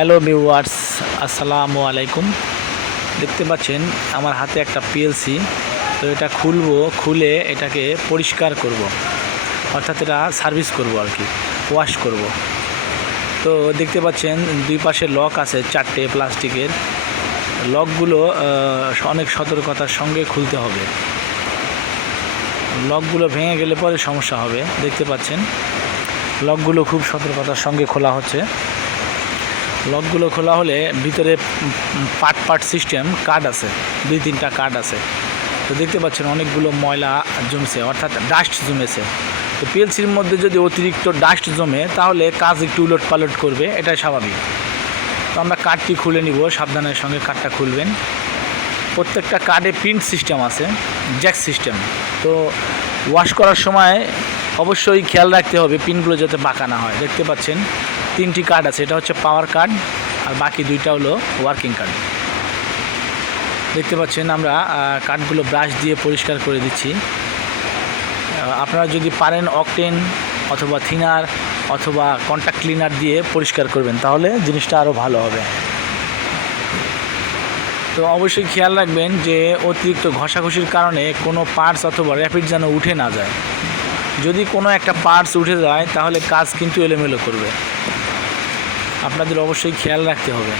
Hello viewers, আসসালামু আলাইকুম। দেখতে পাচ্ছেন আমার হাতে একটা পিএলসি। তো এটা খুলে এটাকে পরিষ্কার করব, অর্থাৎ এটা সার্ভিস করব আর কি, ওয়াশ করব। তো দেখতে পাচ্ছেন দুই পাশে লক আছে, 4টে প্লাস্টিকের লকগুলো অনেক সতর্কতার সঙ্গে খুলতে হবে। লকগুলো ভেঙে গেলে পরে সমস্যা হবে। দেখতে পাচ্ছেন লকগুলো খুব সতর্কতার সঙ্গে খোলা হচ্ছে। লকগুলো খোলা হলে ভিতরে পার্ট সিস্টেম কার্ড আছে, 2-3টা কার্ড আছে। তো দেখতে পাচ্ছেন অনেকগুলো ময়লা জমছে, অর্থাৎ ডাস্ট জমেছে। তো পিএলসির মধ্যে যদি অতিরিক্ত ডাস্ট জমে তাহলে কাজ একটু উলট পালট করবে, এটাই স্বাভাবিক। তো আমরা কার্ডটি খুলে নিব, সাবধানের সঙ্গে কার্ডটা খুলবেন। প্রত্যেকটা কার্ডে প্রিন্ট সিস্টেম আছে, জ্যাক সিস্টেম। তো ওয়াশ করার সময় অবশ্যই খেয়াল রাখতে হবে পিনগুলো যাতে বাঁকা না হয়। দেখতে পাচ্ছেন 3টি কার্ড আছে, এটা হচ্ছে পাওয়ার কার্ড আর বাকি 2টা হলো ওয়ার্কিং কার্ড। দেখতে পাচ্ছেন আমরা কার্ডগুলো ব্রাশ দিয়ে পরিষ্কার করে দিচ্ছি। আপনারা যদি পারেন অকটেন অথবা থিনার অথবা কন্ট্যাক্ট ক্লিনার দিয়ে পরিষ্কার করবেন, তাহলে জিনিসটা আরও ভালো হবে। তো অবশ্যই খেয়াল রাখবেন যে অতিরিক্ত ঘষাঘষির কারণে কোনো পার্টস অথবা র্যাপিড যেন উঠে না যায়। যদি কোনো একটা পার্টস উঠে যায় তাহলে কাজ কিন্তু এলোমেলো করবে, আপনাদের অবশ্যই খেয়াল রাখতে হবে।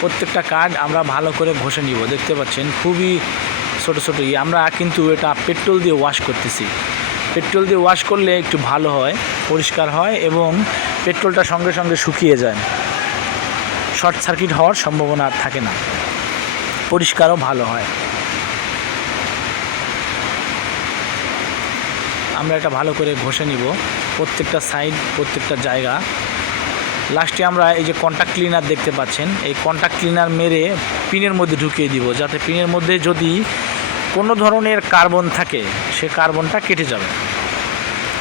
প্রত্যেকটা কার্ড আমরা ভালো করে ঘষে নিব। দেখতে পাচ্ছেন খুবই ছোটো ছোটো আমরা কিন্তু এটা পেট্রোল দিয়ে ওয়াশ করতেছি। পেট্রোল দিয়ে ওয়াশ করলে একটু ভালো হয়, পরিষ্কার হয় এবং পেট্রোলটা সঙ্গে সঙ্গে শুকিয়ে যায়, শর্ট সার্কিট হওয়ার সম্ভাবনা থাকে না, পরিষ্কারও ভালো হয়। আমরা এটা ভালো করে ঘষে নিব, প্রত্যেকটা সাইড, প্রত্যেকটা জায়গা। লাস্টে আমরা এই যে কন্ট্যাক্ট ক্লিনার দেখতে পাচ্ছেন, এই কন্ট্যাক্ট ক্লিনার মেরে পিনের মধ্যে ঢুকিয়ে দিব, যাতে পিনের মধ্যে যদি কোনো ধরনের কার্বন থাকে সে কার্বনটা কেটে যাবে,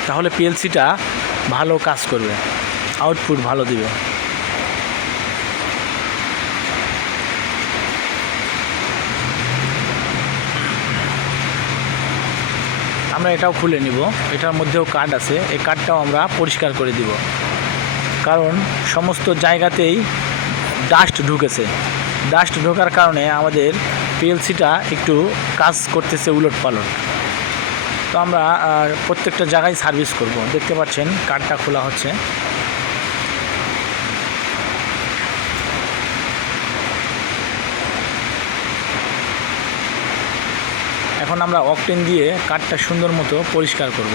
তাহলে পিএলসিটা ভালো কাজ করবে, আউটপুট ভালো দিবে। আমরা এটাও খুলে নিব, এটার মধ্যেও কার্ড আছে, এই কার্ডটাও আমরা পরিষ্কার করে দিব, কারণ সমস্ত জায়গাতেই ডাস্ট ঢুকেছে। ডাস্ট ঢোকার কারণে আমাদের পিএলসিটা একটু কাজ করতেছে উলট পালট। তো আমরা প্রত্যেকটা জায়গায় সার্ভিস করব। দেখতে পাচ্ছেন কার্ডটা খোলা হচ্ছে। এখন আমরা অকটেন দিয়ে কার্ডটা সুন্দর মতো পরিষ্কার করব।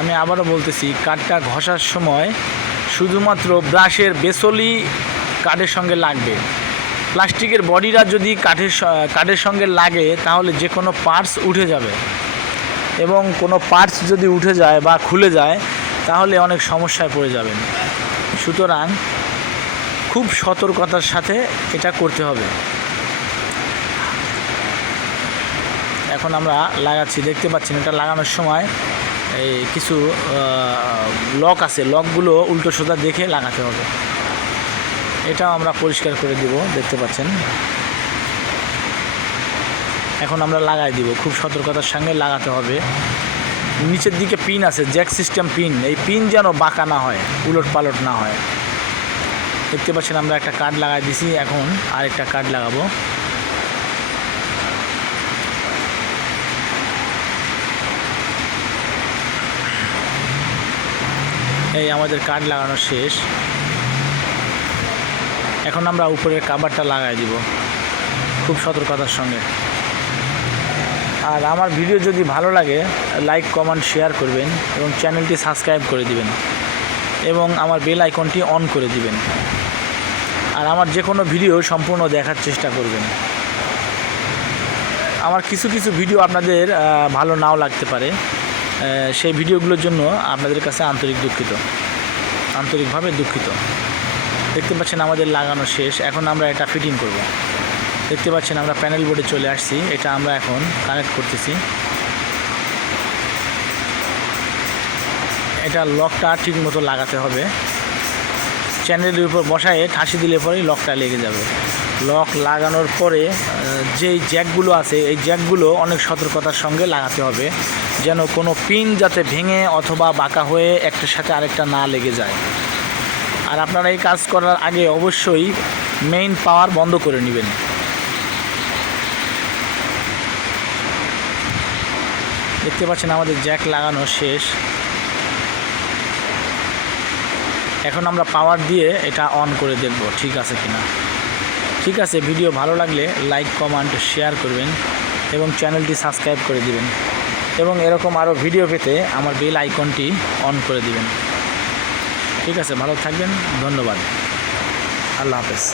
আমি আবারও বলতেছি, কার্ডটা ঘষার সময় শুধুমাত্র ব্রাশের বেসলি কার্ডের সঙ্গে লাগবে। প্লাস্টিকের বডিটা যদি কার্ডের সঙ্গে লাগে তাহলে যে কোনো পার্টস উঠে যাবে, এবং কোনো পার্টস যদি উঠে যায় বা খুলে যায় তাহলে অনেক সমস্যায় পড়ে যাবেন। সুতরাং খুব সতর্কতার সাথে এটা করতে হবে। এখন আমরা লাগাচ্ছি, দেখতে পাচ্ছেন এটা লাগানোর সময় এই কিছু লক আছে, লকগুলো উল্টো সোজা দেখে লাগাতে হবে। এটাও আমরা পরিষ্কার করে দিব, দেখতে পাচ্ছেন। এখন আমরা লাগাই দিব, খুব সতর্কতার সঙ্গে লাগাতে হবে। নিচের দিকে পিন আছে, জ্যাক সিস্টেম পিন, এই পিন যেন বাঁকা না হয়, উলট পালট না হয়। দেখতে পাচ্ছেন আমরা একটা কার্ড লাগাই দিছি, এখন আরেকটা কার্ড লাগাবো। এই আমাদের কার্ড লাগানো শেষ। এখন আমরা উপরের কাভারটা লাগাই দিব খুব সতর্কতার সঙ্গে। আর আমার ভিডিও যদি ভালো লাগে লাইক কমেন্ট শেয়ার করবেন এবং চ্যানেলটি সাবস্ক্রাইব করে দিবেন এবং আমার বেল আইকনটি অন করে দিবেন। আর আমার যে কোনো ভিডিও সম্পূর্ণ দেখার চেষ্টা করবেন। আমার কিছু কিছু ভিডিও আপনাদের ভালো নাও লাগতে পারে, সেই ভিডিওগুলোর জন্য আপনাদের কাছে আন্তরিকভাবে দুঃখিত। দেখতে পাচ্ছেন আমাদের লাগানো শেষ, এখন আমরা এটা ফিটিং করব। দেখতে পাচ্ছেন আমরা প্যানেল বোর্ডে চলে আসছি, এটা আমরা এখন কানেক্ট করতেছি। এটা লকটা ঠিক মতো লাগাতে হবে, চ্যানেলের উপর বসায়ে ঠাসি দিলে পরেই লকটা লেগে যাবে। লক লাগানোর পরে যেই জ্যাকগুলো আছে এই জ্যাকগুলো অনেক সতর্কতার সঙ্গে লাগাতে হবে, যেন কোনো পিন যাতে ভেঙে অথবা বাঁকা হয়ে একটার সাথে আরেকটা না লেগে যায়। আর আপনারা এই কাজ করার আগে অবশ্যই মেইন পাওয়ার বন্ধ করে নেবেন। দেখতে পাচ্ছেন আমাদের জ্যাক লাগানো শেষ। এখন আমরা পাওয়ার দিয়ে এটা অন করে দেখব ঠিক আছে কিনা। ঠিক আছে, ভিডিও ভালো লাগলে লাইক কমেন্ট শেয়ার করবেন এবং চ্যানেলটি সাবস্ক্রাইব করে দিবেন এবং এরকম আরও ভিডিও পেতে আমার বেল আইকনটি অন করে দিবেন। ঠিক আছে, ভালো থাকবেন, ধন্যবাদ, আল্লাহ হাফেজ।